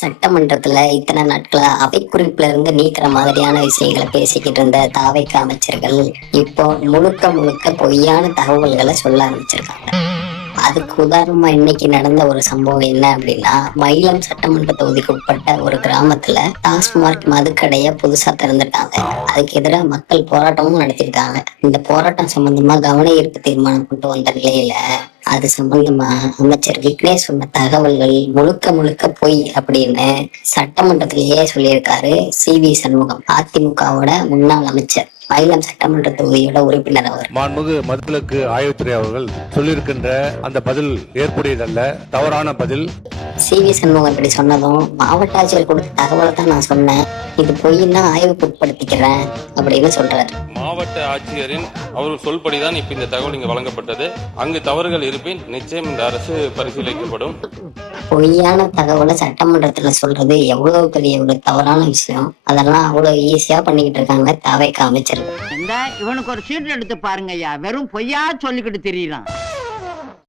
சட்டமன்றத்துல இத்தனை நாட்களா அவை குறிப்புல இருந்து நீக்கிற மாதிரியான விஷயங்களை பேசிக்கிட்டு இருந்த தாவைக்க அமைச்சர்கள் இப்போ முழுக்க முழுக்க பொய்யான தகவல்களை சொல்ல ஆரம்பிச்சிருக்காங்க. அதுக்கு உதாரணமா இன்னைக்கு நடந்த ஒரு சம்பவம் என்ன அப்படின்னா, மயிலம் சட்டமன்ற தொகுதிக்கு உட்பட்ட ஒரு கிராமத்துல டாஸ்மார்க் மதுக்கடைய புதுசா திறந்துட்டாங்க. அதுக்கு எதிராக மக்கள் போராட்டமும் நடத்திருக்காங்க. இந்த போராட்டம் சம்பந்தமா கவன ஈர்ப்பு தீர்மானம் கொண்டு வந்த நிலையில அது சம்பந்தமா அமைச்சர் விக்னேஷ் சொன்ன தகவல்கள் முழுக்க முழுக்க பொய் அப்படின்னு சட்டமன்றத்திலேயே சொல்லியிருக்காரு. சி.வி. சண்முகம், அதிமுகவோட முன்னாள் அமைச்சர், மயிலம் சட்டமன்ற தொகுதியோட உறுப்பினர். அவர் மாண்புமிகு மதுவிலக்கு ஆய்வுத்துறை அவர்கள் சொல்லியிருக்கின்ற அந்த பதில் ஏற்புடையதல்ல, தவறான பதில். சி.வி. சண்முகம் இப்படி சொன்னதும் மாவட்ட ஆட்சியர் கொடுத்த தகவலை தான் நான் சொன்னேன், இது பொய்னா ஆய்வுக்கு உட்படுத்திக்கிறேன் அப்படின்னு சொல்றாரு. மாவட்ட ஆட்சியரின் அவர்கள் சொல்படிதான் இப்ப இந்த தகவல் இங்கு வழங்கப்பட்டது. அங்கு தவறுகள் இருப்பின் நிச்சயம் இந்த அரசு பரிசீலிக்கப்படும். பொய்யான தகவலை சட்டமன்றத்துல சொல்றது எவ்வளவு பெரிய ஒரு தவறான விஷயம். அதெல்லாம் அவ்வளவு ஈஸியா பண்ணிக்கிட்டு இருக்காங்க தாவைக்க அமைச்சர்கள். இவனுக்கு ஒரு சீட் எடுத்து பாருங்க ஐயா, வெறும் பொய்யா சொல்லிக்கிட்டு தெரியலாம்.